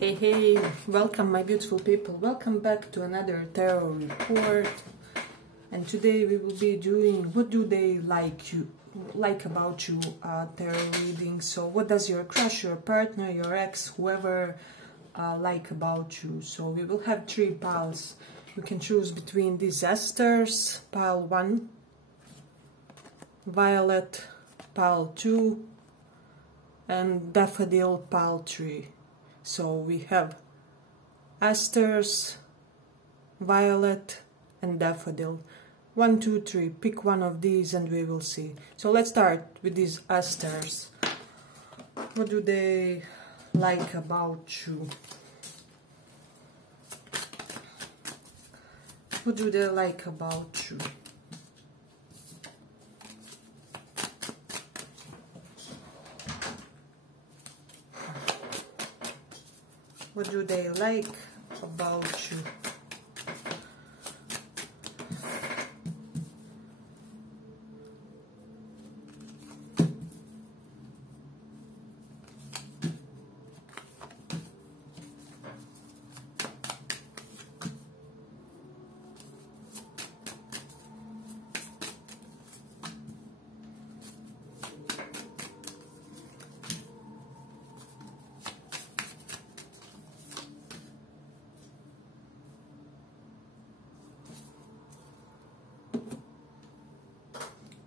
Hey, welcome my beautiful people, welcome back to another tarot report. And today we will be doing what do they like about you tarot reading. So what does your crush, your partner, your ex, whoever like about you. So we will have 3 piles. You can choose between disasters, pile 1, violet, pile 2, and daffodil, pile 3. So we have asters, violet, and daffodil. 1, 2, 3. Pick one of these and we will see. So let's start with these asters. What do they like about you? What do they like about you? What do they like about you?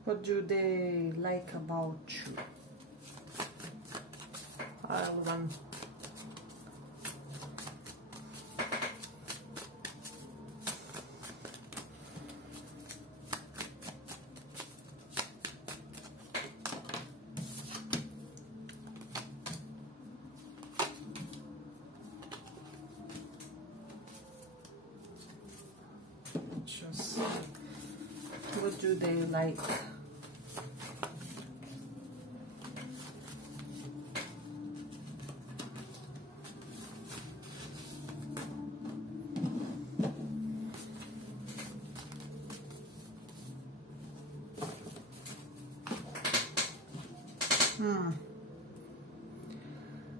What do they like about you? Pile 1. Just what do they like?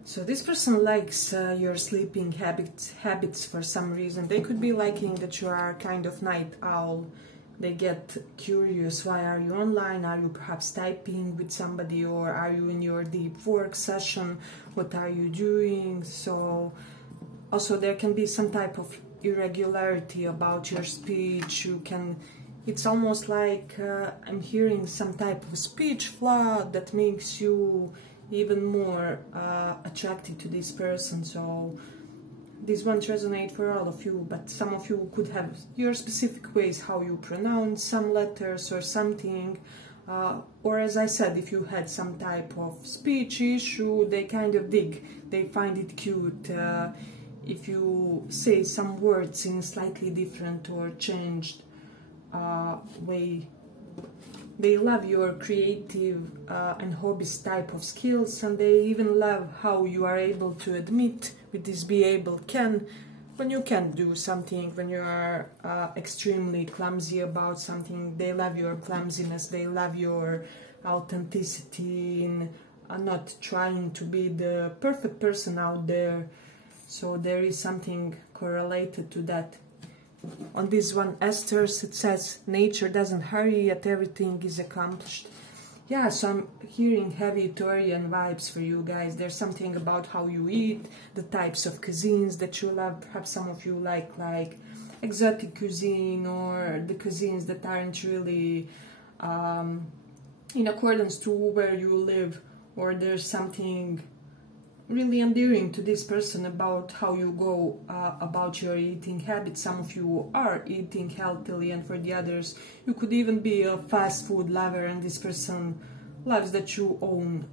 So this person likes your sleeping habits for some reason. They could be liking that you are kind of night owl. They get curious, why are you online? Are you perhaps typing with somebody, or are you in your deep work session? What are you doing? So also there can be some type of irregularity about your speech. It's almost like I'm hearing some type of speech flaw that makes you even more attracted to this person. So these ones resonate for all of you, but some of you could have your specific ways how you pronounce some letters or something, or as I said, if you had some type of speech issue, they kind of dig, they find it cute if you say some words in a slightly different or changed way. They love your creative and hobbies type of skills, and they even love how you are able to admit with this be able can when you can't do something, when you are extremely clumsy about something. They love your clumsiness, they love your authenticity in not trying to be the perfect person out there. So there is something correlated to that. On this one, Esther's, it says, nature doesn't hurry, yet everything is accomplished. Yeah, so I'm hearing heavy Taurian vibes for you guys. There's something about how you eat, the types of cuisines that you love. Perhaps some of you like exotic cuisine, or the cuisines that aren't really in accordance to where you live, or there's something really endearing to this person about how you go about your eating habits. Some of you are eating healthily, and for the others you could even be a fast food lover, and this person loves that you own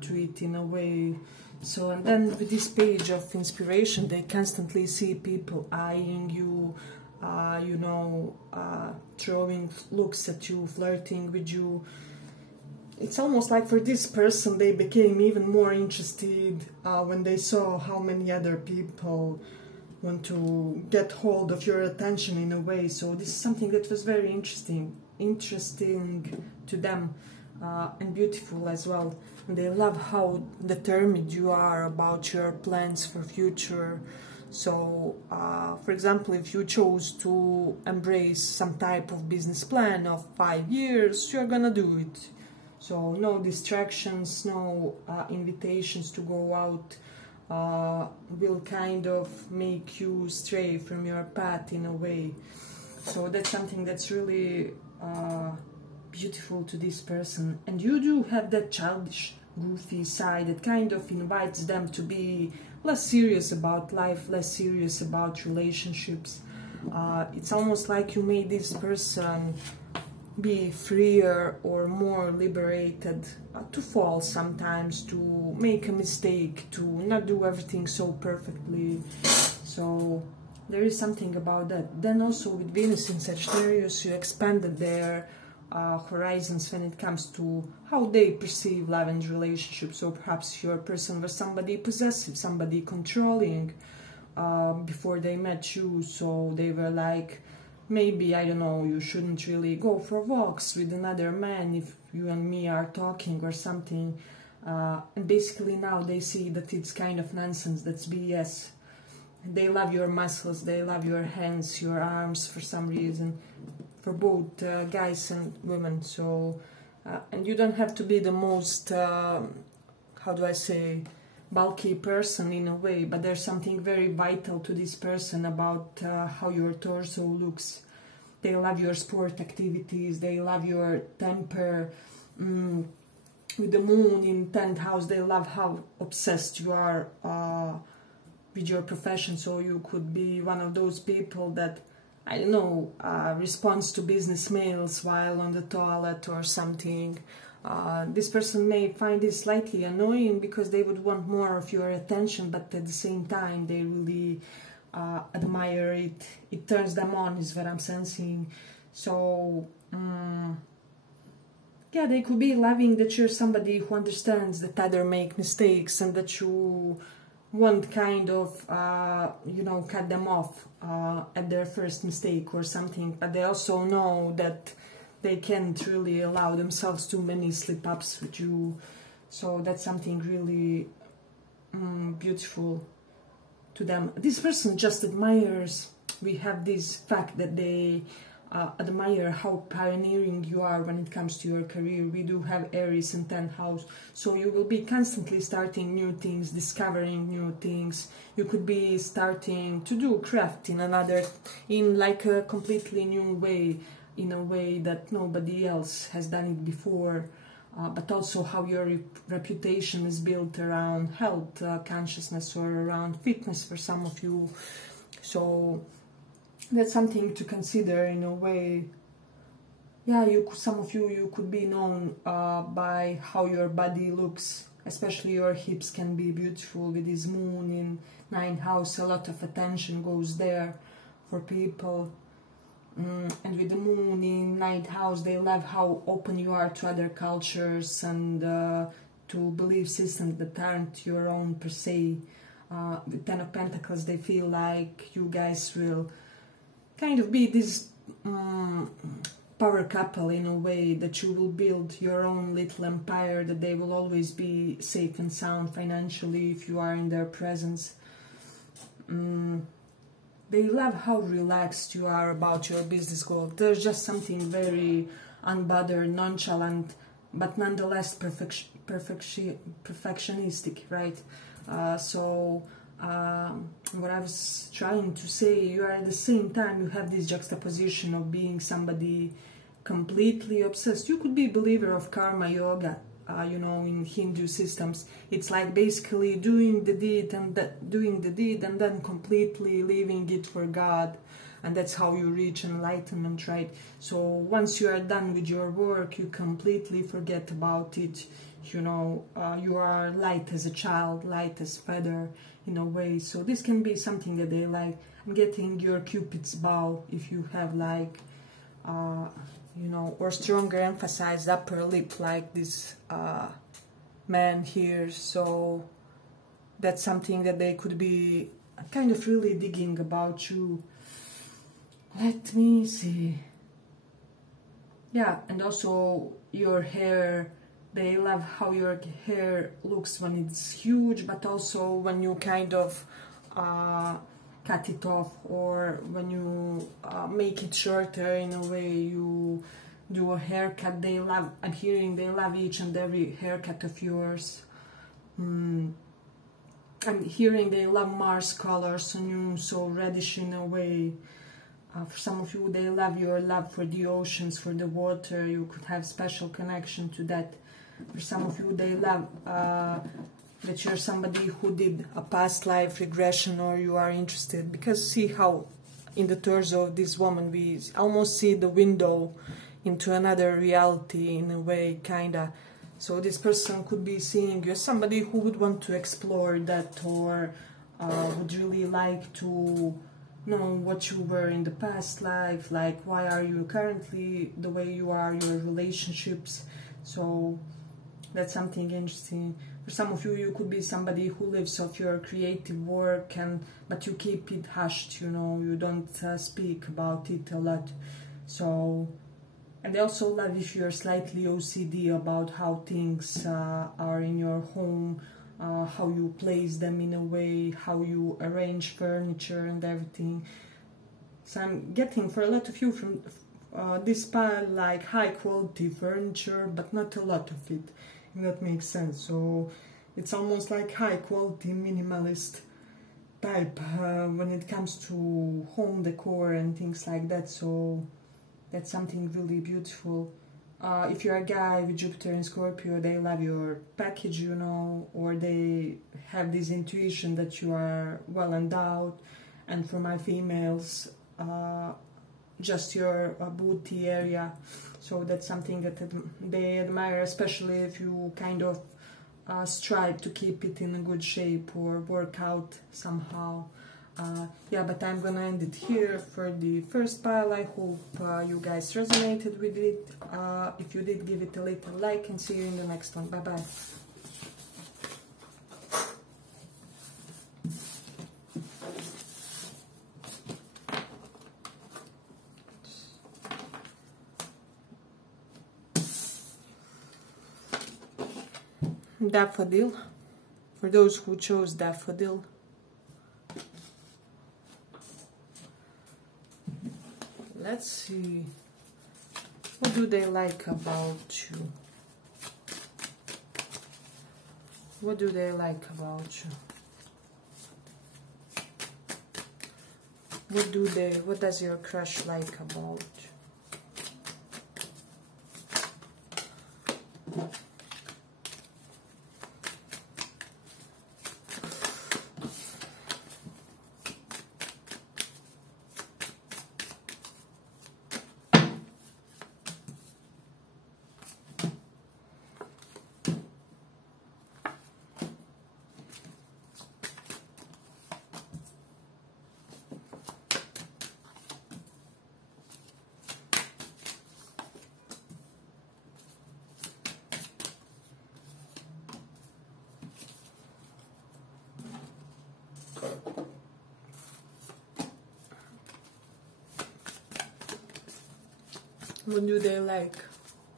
to eat in a way. So, and then with this page of inspiration, they constantly see people eyeing you, you know, throwing looks at you, flirting with you. It's almost like for this person they became even more interested when they saw how many other people want to get hold of your attention in a way. So this is something that was very interesting to them. and beautiful as well. They love how determined you are about your plans for future. So, for example, if you chose to embrace some type of business plan of 5 years, you're gonna do it. So no distractions, no invitations to go out will kind of make you stray from your path in a way. So that's something that's really beautiful to this person. And you do have that childish, goofy side that kind of invites them to be less serious about life, less serious about relationships. It's almost like you made this person be freer or more liberated to fall sometimes, to make a mistake, to not do everything so perfectly. So there is something about that. Then also with Venus in Sagittarius, you expanded their horizons when it comes to how they perceive love and relationships. So perhaps your person was somebody possessive, somebody controlling before they met you. So they were like, maybe, I don't know, you shouldn't really go for walks with another man if you and me are talking or something. And basically now they see that it's kind of nonsense, that's BS. They love your muscles, they love your hands, your arms for some reason, for both guys and women. So, and you don't have to be the most, how do I say, bulky person in a way, but there's something very vital to this person about how your torso looks. They love your sport activities, they love your temper. With the moon in 10th house, they love how obsessed you are with your profession. So you could be one of those people that, I don't know, responds to business mails while on the toilet or something. This person may find this slightly annoying because they would want more of your attention, but at the same time they really admire it. It turns them on, is what I'm sensing. So yeah, they could be loving that you're somebody who understands that others make mistakes and that you won't kind of you know, cut them off at their first mistake or something, but they also know that they can't really allow themselves too many slip-ups with you. So that's something really beautiful to them. This person just admires, we have this fact that they admire how pioneering you are when it comes to your career. We do have Aries in 10th house, so you will be constantly starting new things, discovering new things. You could be starting to do craft in like a completely new way, in a way that nobody else has done it before. But also how your reputation is built around health consciousness or around fitness for some of you. So that's something to consider in a way. Yeah, some of you could be known by how your body looks, especially your hips can be beautiful with this moon in 9th house. A lot of attention goes there for people. And with the moon in 9th house, they love how open you are to other cultures and to belief systems that aren't your own per se. With 10 of Pentacles, they feel like you guys will kind of be this power couple in a way, that you will build your own little empire, that they will always be safe and sound financially if you are in their presence. They love how relaxed you are about your business goal. There's just something very unbothered, nonchalant, but nonetheless perfectionistic, right? So what I was trying to say, you are at the same time, you have this juxtaposition of being somebody completely obsessed. You could be a believer of karma yoga, you know, in Hindu systems. It's like basically doing the deed and then completely leaving it for God. And that's how you reach enlightenment, right? So once you are done with your work, you completely forget about it. You know, you are light as a child, light as feather in a way. So this can be something that they like. I'm getting your Cupid's bow if you have like, you know, or stronger emphasized upper lip like this man here. So that's something that they could be kind of really digging about you. Let me see. Yeah, and also your hair, they love how your hair looks when it's huge, but also when you kind of cut it off, or when you make it shorter in a way, you do a haircut. They love, I'm hearing they love each and every haircut of yours. I'm hearing they love Mars colors on you, so reddish in a way. For some of you, they love your love for the oceans, for the water. You could have special connection to that. For some of you, they love that you're somebody who did a past life regression, or you are interested. Because see how in the torso of this woman, we almost see the window into another reality in a way, kinda. So this person could be seeing you as somebody who would want to explore that, or would really like to know what you were in the past life, like why are you currently the way you are, your relationships. So that's something interesting. For some of you, you could be somebody who lives off your creative work, but you keep it hushed, you know, you don't speak about it a lot. So, and they also love if you're slightly OCD about how things are in your home, how you place them in a way, how you arrange furniture and everything. So I'm getting for a lot of you from this pile like high quality furniture, but not a lot of it, if that makes sense. So it's almost like high quality minimalist type when it comes to home decor and things like that. So that's something really beautiful. If you're a guy with Jupiter in Scorpio, they love your package, you know, or they have this intuition that you are well endowed. And for my females, just your booty area. So that's something that they admire, especially if you kind of strive to keep it in a good shape or work out somehow. Yeah, but I'm gonna end it here for the first pile. I hope you guys resonated with it. If you did, give it a little like, and see you in the next one. Bye bye. Daffodil, for those who chose daffodil. Let's see, what do they like about you? What do they like about you? What does your crush like about you? What do they like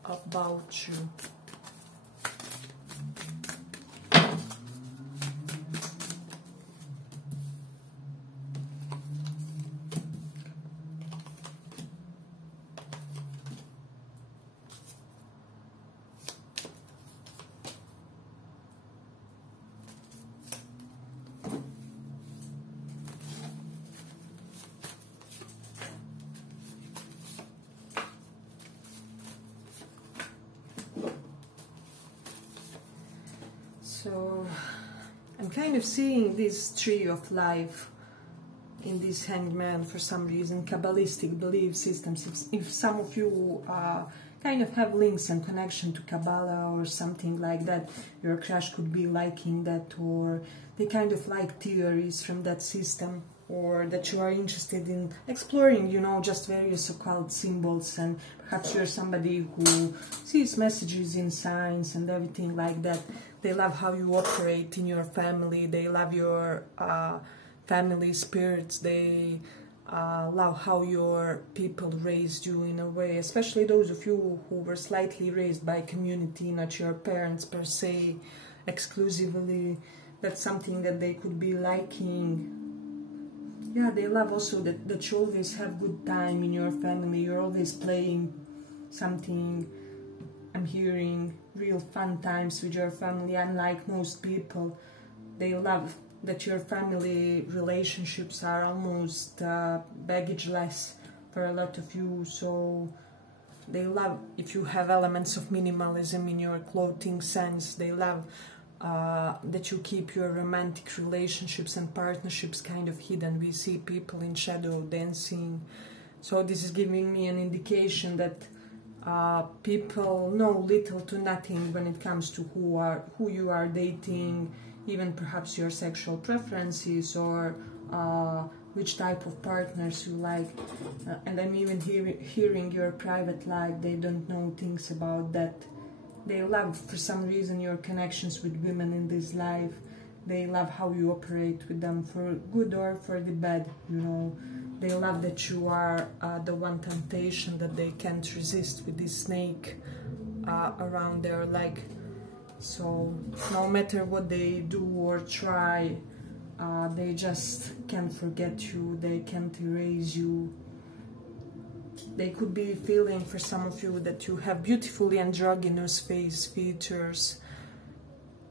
about you? So I'm kind of seeing this tree of life in this hangman for some reason, Kabbalistic belief systems. If some of you kind of have links and connection to Kabbalah or something like that, your crush could be liking that, or they kind of like theories from that system, or that you are interested in exploring, you know, just various occult symbols, and perhaps you're somebody who sees messages in signs and everything like that. They love how you operate in your family. They love your family spirits. They love how your people raised you in a way, especially those of you who were slightly raised by community, not your parents per se, exclusively. That's something that they could be liking. Yeah, they love also that you always have good time in your family, you're always playing something. I'm hearing real fun times with your family, unlike most people. They love that your family relationships are almost baggageless for a lot of you, so they love if you have elements of minimalism in your clothing sense. They love that you keep your romantic relationships and partnerships kind of hidden. We see people in shadow dancing, so this is giving me an indication that people know little to nothing when it comes to who you are dating, even perhaps your sexual preferences, or which type of partners you like. And I'm even hearing your private life. They don't know things about that. They love, for some reason, your connections with women in this life. They love how you operate with them, for good or for the bad, you know. They love that you are the one temptation that they can't resist, with this snake around their leg. So no matter what they do or try, they just can't forget you, they can't erase you. They could be feeling, for some of you, that you have beautifully androgynous face features,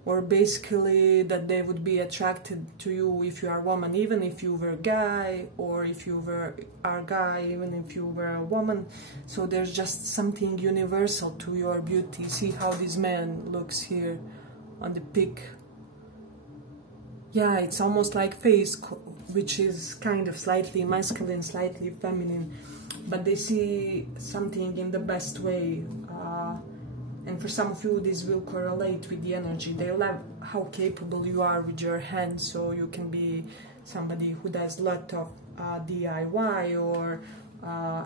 or basically that they would be attracted to you if you are a woman, even if you were a guy, or if you are a guy, even if you were a woman. So there's just something universal to your beauty. See how this man looks here on the pic. Yeah, it's almost like face, which is kind of slightly masculine, slightly feminine, but they see something in the best way. And for some of you, this will correlate with the energy. They love how capable you are with your hands, so you can be somebody who does a lot of DIY, or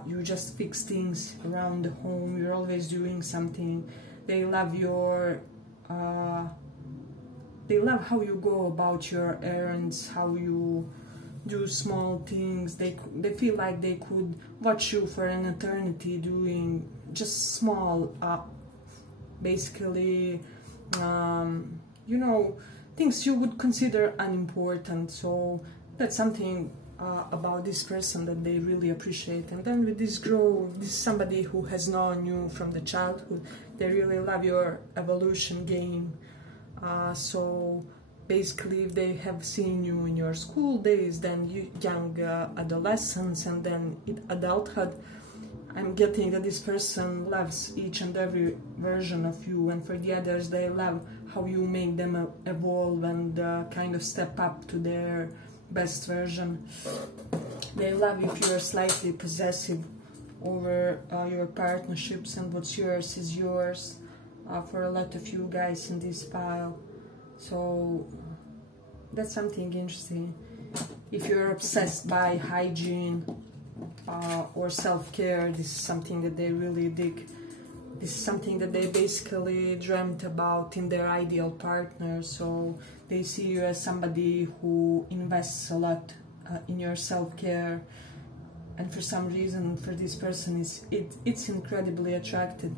you just fix things around the home, you're always doing something. They love your they love how you go about your errands, how you do small things. They feel like they could watch you for an eternity doing just small basically you know, things you would consider unimportant. So that's something about this person that they really appreciate. And then with this girl, this is somebody who has known you from the childhood. They really love your evolution game. So basically, if they have seen you in your school days, then young adolescence, and then in adulthood, I'm getting that this person loves each and every version of you. And for the others, they love how you make them evolve and kind of step up to their best version. They love if you're slightly possessive over your partnerships, and what's yours is yours, for a lot of you guys in this pile. So that's something interesting. If you're obsessed by hygiene or self-care, this is something that they really dig. This is something that they basically dreamt about in their ideal partner. So they see you as somebody who invests a lot in your self-care, and for some reason, for this person, it's incredibly attractive.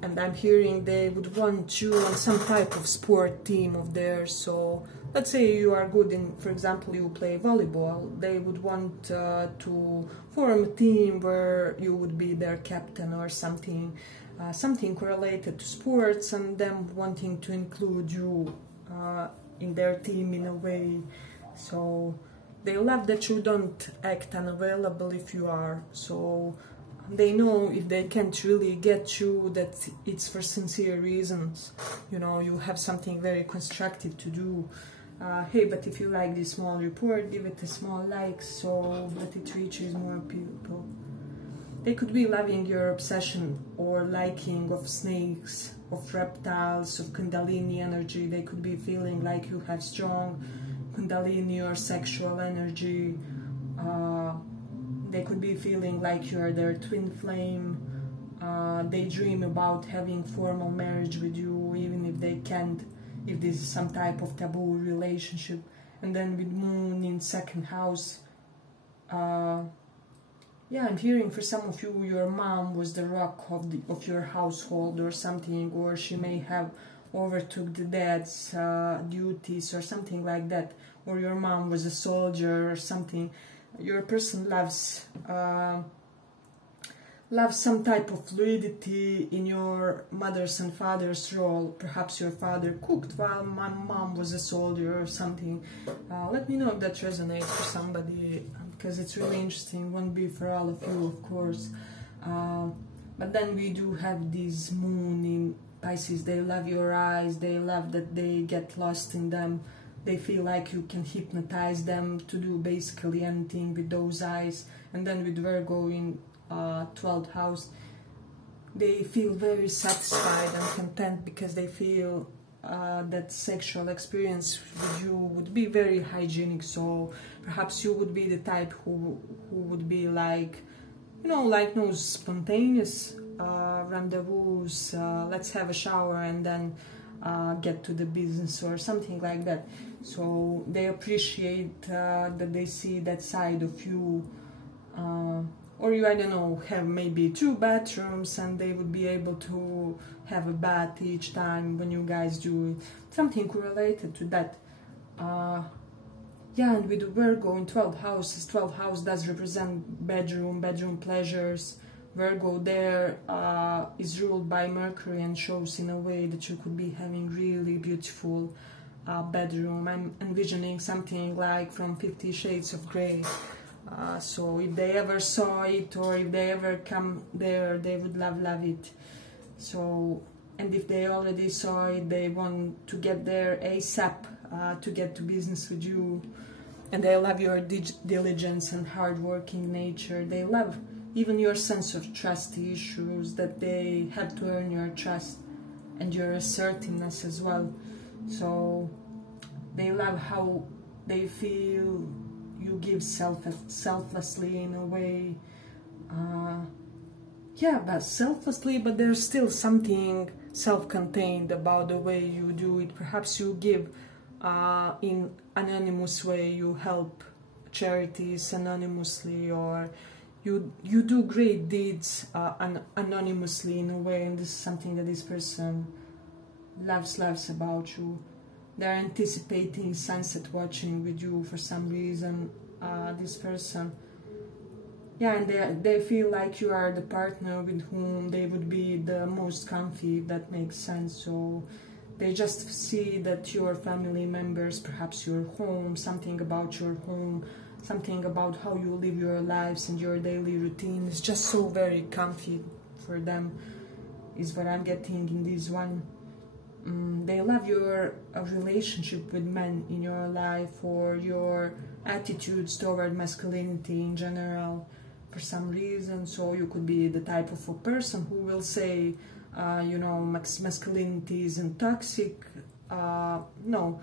And I'm hearing they would want you on some type of sport team of theirs. So let's say you are good in, for example, you play volleyball. They would want to form a team where you would be their captain or something, something correlated to sports, and them wanting to include you in their team in a way. So they love that you don't act unavailable if you are. So they know if they can't really get you, that it's for sincere reasons. You know, you have something very constructive to do. Hey, but if you like this small report, give it a small like, so that it reaches more people. They could be loving your obsession or liking of snakes, of reptiles, of Kundalini energy. They could be feeling like you have strong Kundalini or sexual energy. They could be feeling like you're their twin flame. They dream about having formal marriage with you, even if they can't, if this is some type of taboo relationship. And then with moon in second house, Yeah, I'm hearing for some of you, your mom was the rock of your household or something, or she may have overtook the dad's duties or something like that, or your mom was a soldier or something. Your person loves some type of fluidity in your mother's and father's role. Perhaps your father cooked while my mom was a soldier or something. Let me know if that resonates for somebody, because it's really interesting. Won't be for all of you, of course. But then we do have this moon in Pisces. They love your eyes. They love that they get lost in them. They feel like you can hypnotize them to do basically anything with those eyes. And then with Virgo in 12th house, they feel very satisfied and content because they feel that sexual experience with you would be very hygienic. So perhaps you would be the type who would be like, you know, like those spontaneous rendezvous, let's have a shower and then get to the business or something like that. So they appreciate that they see that side of you. Or you, I don't know, have maybe 2 bathrooms and they would be able to have a bath each time when you guys do something related to that. Yeah, and with Virgo in 12th house, this 12th house does represent bedroom pleasures. Virgo there is ruled by Mercury and shows in a way that you could be having really beautiful bedroom. I'm envisioning something like from 50 Shades of Grey. So if they ever saw it or if they ever come there, they would love it. So, and if they already saw it, they want to get there ASAP to get to business with you. And they love your diligence and hardworking nature. They love even your sense of trust issues, that they have to earn your trust, and your assertiveness as well. So they love how they feel you give selflessly in a way. Yeah, but selflessly, but there's still something self-contained about the way you do it. Perhaps you give in anonymous way, you help charities anonymously, or you do great deeds anonymously in a way, and this is something that this person loves about you. They're anticipating sunset watching with you for some reason, this person. Yeah, and they feel like you are the partner with whom they would be the most comfy, if that makes sense. So they just see that your family members, perhaps your home, something about your home, something about how you live your lives and your daily routine is just so very comfy for them, is what I'm getting in this one. They love your relationship with men in your life, or your attitudes toward masculinity in general for some reason. So you could be the type of a person who will say, you know, masculinity isn't toxic. No,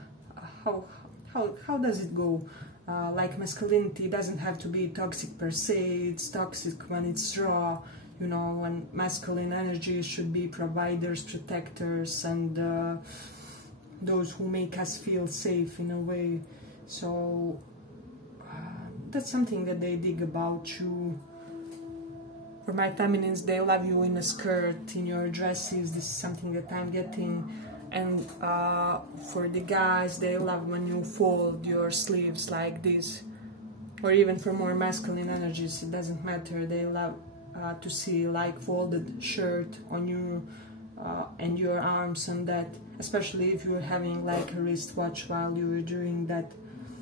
how does it go? Like masculinity doesn't have to be toxic per se. It's toxic when it's raw. You know, and masculine energy should be providers, protectors, and those who make us feel safe in a way. So that's something that they dig about you. For my feminines, they love you in a skirt, in your dresses. This is something that I'm getting. And for the guys, they love when you fold your sleeves like this. Or even for more masculine energies, it doesn't matter. They love to see like folded shirt on you and your arms and that, especially if you're having like a wristwatch while you're doing that.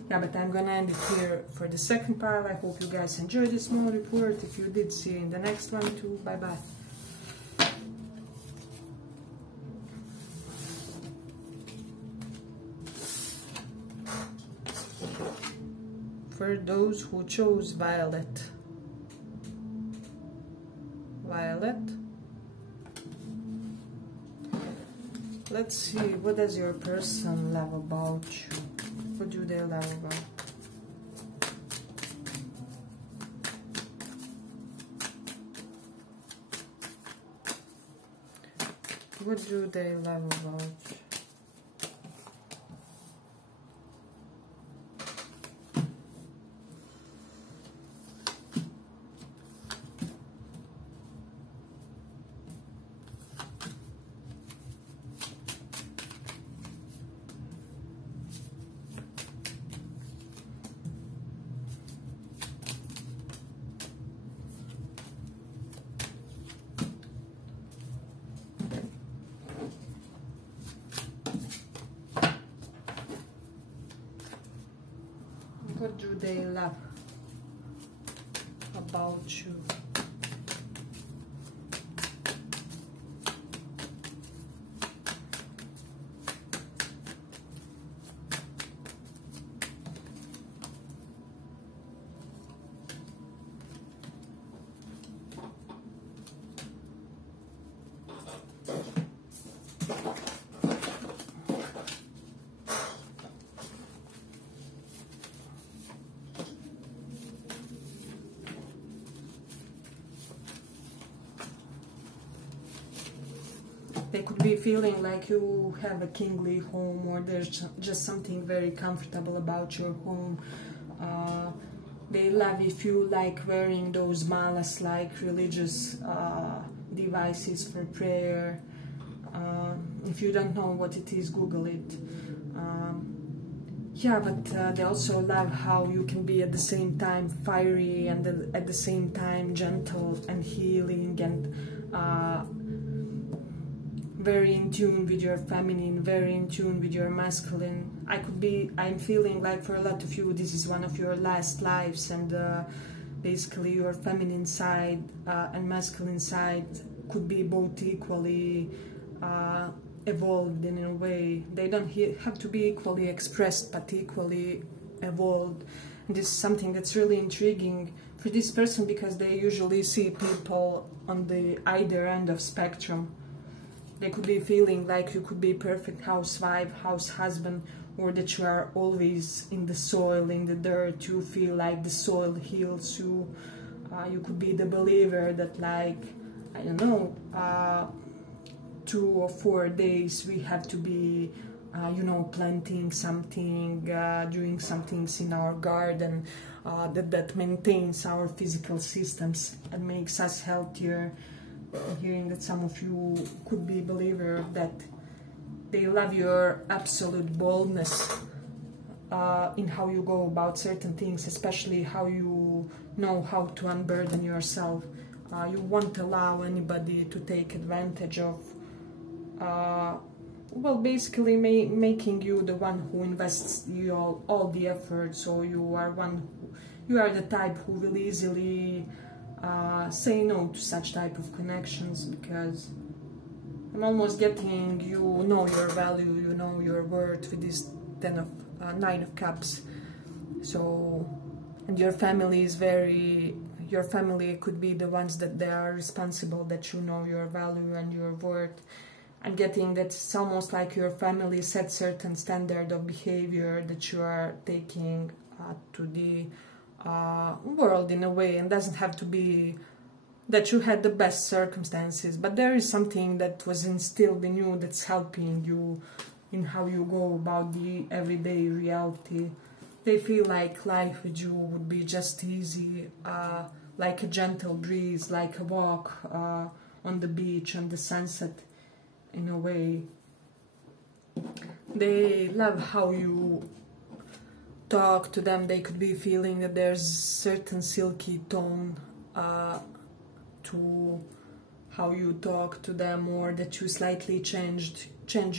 Yeah, but I'm gonna end it here for the second pile. I hope you guys enjoyed this small report. If you did, see you in the next one too. Bye bye. For those who chose Violet, let's see, what does your person love about you? What do they love about? What do they love about you? What do they love about you? They could be feeling like you have a kingly home, or there's just something very comfortable about your home. They love if you like wearing those malas, like religious devices for prayer. If you don't know what it is, Google it. Yeah, but they also love how you can be at the same time fiery and at the same time gentle and healing and very in tune with your feminine, very in tune with your masculine. I'm feeling like for a lot of you, this is one of your last lives, and basically your feminine side and masculine side could be both equally evolved in a way. They don't have to be equally expressed, but equally evolved. And this is something that's really intriguing for this person, because they usually see people on the either end of spectrum. They could be feeling like you could be perfect housewife, house husband, or that you are always in the soil, in the dirt. You feel like the soil heals you. You could be the believer that, like, I don't know, 2 or 4 days we have to be, you know, planting something, doing some things in our garden that maintains our physical systems and makes us healthier. Hearing that some of you could be a believer of that. They love your absolute boldness in how you go about certain things, especially how you know how to unburden yourself. You won't allow anybody to take advantage of, well, basically making you the one who invests all the effort. So you are the type who will easily say no to such type of connections, because I'm almost getting, you know your value, you know your worth with this 9 of Cups. So, and your family is your family could be the ones that they are responsible, that you know your value and your worth. I'm getting that it's almost like your family set certain standard of behavior that you are taking to the world in a way, and doesn't have to be that you had the best circumstances, but there is something that was instilled in you that's helping you in how you go about the everyday reality. They feel like life with you would be just easy, like a gentle breeze, like a walk on the beach and the sunset in a way. They love how you talk to them. They could be feeling that there's certain silky tone to how you talk to them, or that you slightly change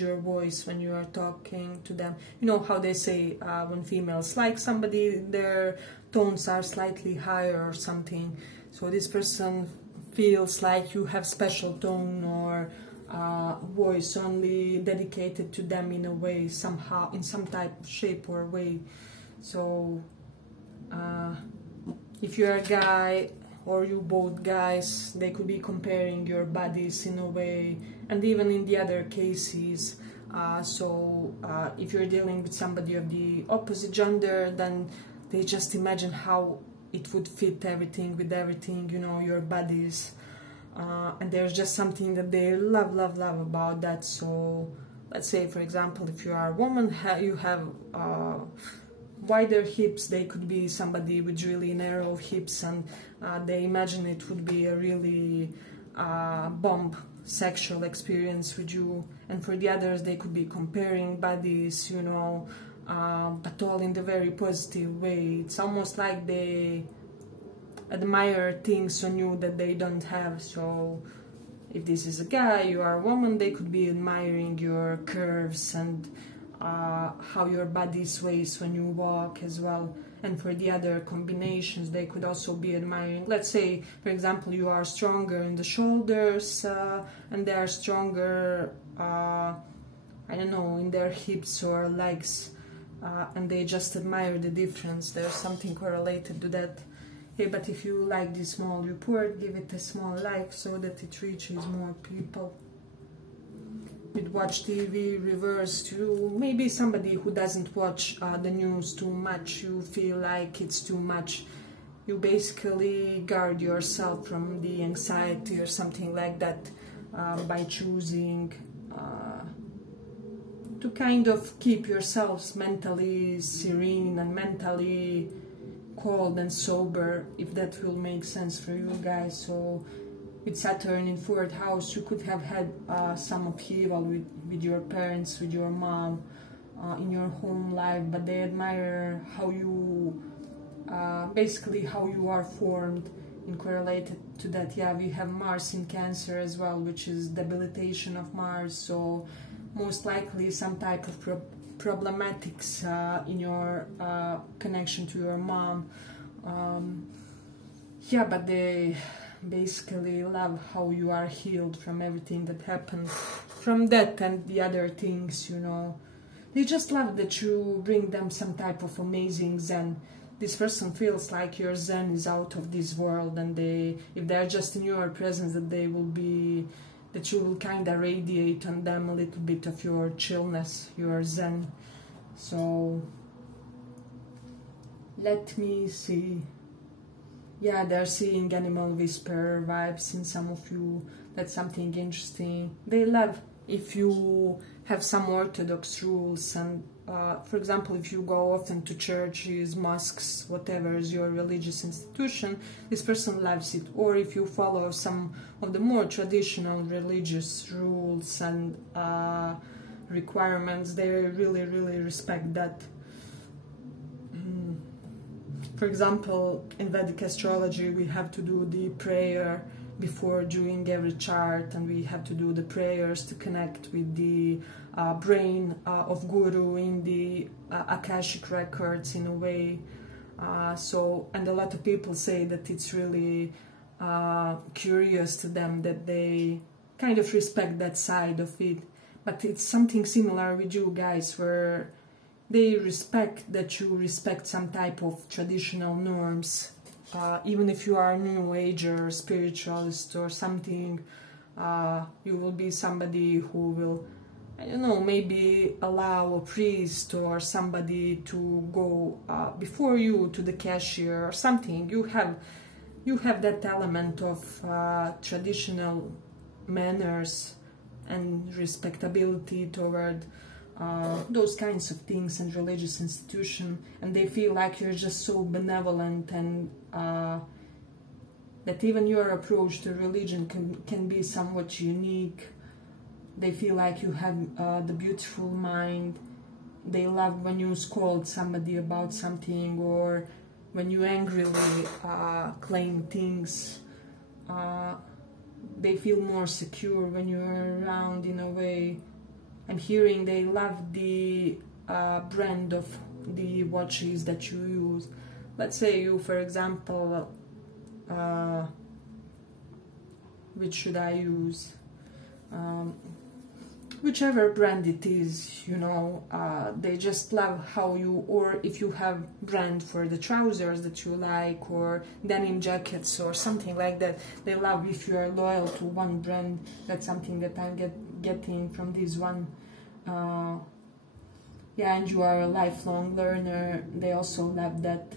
your voice when you are talking to them. You know how they say when females like somebody, their tones are slightly higher or something. So this person feels like you have special tone or voice only dedicated to them in a way, somehow, in some type of shape or way. So if you're a guy or you both guys, they could be comparing your bodies in a way, and even in the other cases. If you're dealing with somebody of the opposite gender, then they just imagine how it would fit everything with everything, you know, your bodies. And there's just something that they love about that. So let's say, for example, if you are a woman, you have wider hips. They could be somebody with really narrow hips, and they imagine it would be a really bomb sexual experience with you. And for the others, they could be comparing bodies, you know, but all in the very positive way. It's almost like they admire things on you that they don't have. So if this is a guy, you are a woman, they could be admiring your curves and how your body sways when you walk as well. And for the other combinations, they could also be admiring. Let's say, for example, you are stronger in the shoulders and they are stronger, I don't know, in their hips or legs, and they just admire the difference. There's something correlated to that. Hey, but if you like this small report, give it a small like so that it reaches more people. With watch TV, reverse to maybe somebody who doesn't watch the news too much, you feel like it's too much. You basically guard yourself from the anxiety or something like that by choosing to kind of keep yourselves mentally serene and mentally cold and sober, if that will make sense for you guys. So with Saturn in 4th house, you could have had some upheaval with your parents, with your mom, in your home life, but they admire how you, basically how you are formed. And correlated to that, yeah, we have Mars in Cancer as well, which is debilitation of Mars, so most likely some type of problematics in your connection to your mom. Yeah, but they basically love how you are healed from everything that happened, from that and the other things, you know. They just love that you bring them some type of amazing zen. This person feels like your zen is out of this world, and if they're just in your presence, that you will kind of radiate on them a little bit of your chillness, your zen. So let me see. Yeah, they're seeing animal whisper vibes in some of you. That's something interesting. They love if you have some orthodox rules, and for example, if you go often to churches, mosques, whatever is your religious institution, this person loves it. Or if you follow some of the more traditional religious rules and requirements, they really, really respect that. For example, in Vedic astrology, we have to do the prayer before doing every chart, and we have to do the prayers to connect with the brain of Guru in the Akashic records in a way. And a lot of people say that it's really curious to them, that they kind of respect that side of it. But it's something similar with you guys, where they respect that you respect some type of traditional norms. Even if you are a New Ager, spiritualist or something, you will be somebody who will, I don't know, maybe allow a priest or somebody to go before you to the cashier or something. You have that element of traditional manners and respectability toward those kinds of things and religious institution, and they feel like you're just so benevolent, and that even your approach to religion can be somewhat unique. They feel like you have the beautiful mind. They love when you scold somebody about something, or when you angrily claim things. They feel more secure when you're around, in a way. I'm hearing they love the brand of the watches that you use. Let's say you, for example, which should I use? Whichever brand it is, you know, they just love how you, or if you have brand for the trousers that you like, or denim jackets or something like that, they love if you are loyal to one brand. That's something that I'm getting from this one. Yeah, and you are a lifelong learner. They also love that.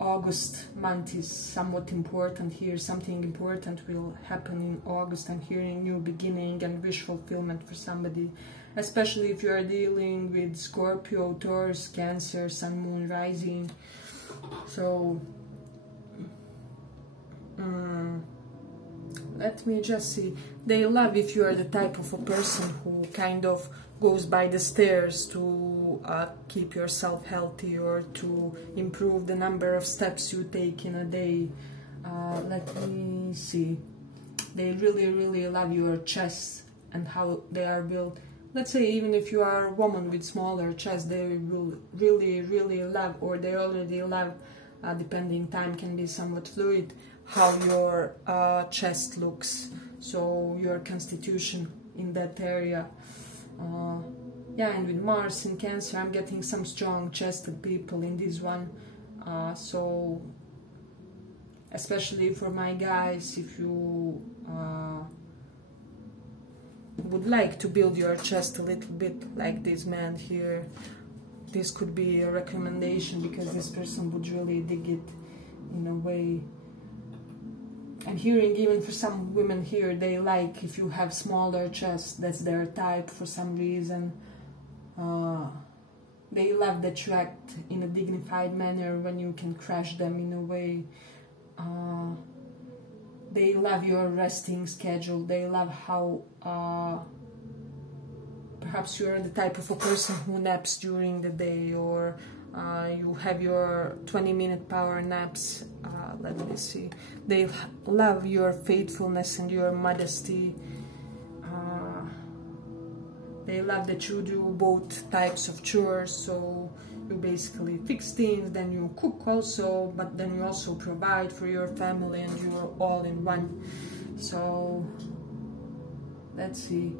August month is somewhat important here. Something important will happen in August. I'm hearing new beginning and wish fulfillment for somebody, especially if you are dealing with Scorpio, Taurus, Cancer, Sun, Moon, Rising. So let me just see. They love if you are the type of a person who kind of goes by the stairs to keep yourself healthy, or to improve the number of steps you take in a day. Let me see. They really, really love your chest and how they are built. let's say even if you are a woman with smaller chest, they will really love, or they already love, depending, time can be somewhat fluid, how your chest looks, so your constitution in that area. Yeah, and with Mars in Cancer, I'm getting some strong chested people in this one, so especially for my guys, if you would like to build your chest a little bit like this man here, this could be a recommendation, because this person would really dig it in a way. I'm hearing even for some women here, they like if you have smaller chest, that's their type for some reason. They love that you act in a dignified manner when you can crush them in a way. They love your resting schedule. They love how perhaps you are the type of a person who naps during the day, or you have your 20-minute power naps. Let me see. They love your faithfulness and your modesty. They love that you do both types of chores, so you basically fix things, then you cook also, but then you also provide for your family, and you are all in one. So let's see.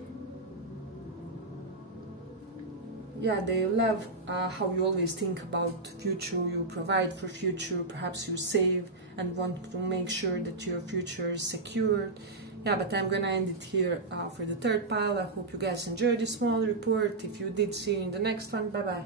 Yeah, they love how you always think about future, you provide for future, perhaps you save and want to make sure that your future is secure. Yeah, but I'm gonna end it here for the third pile. I hope you guys enjoyed this small report. If you did, see you in the next one. Bye bye.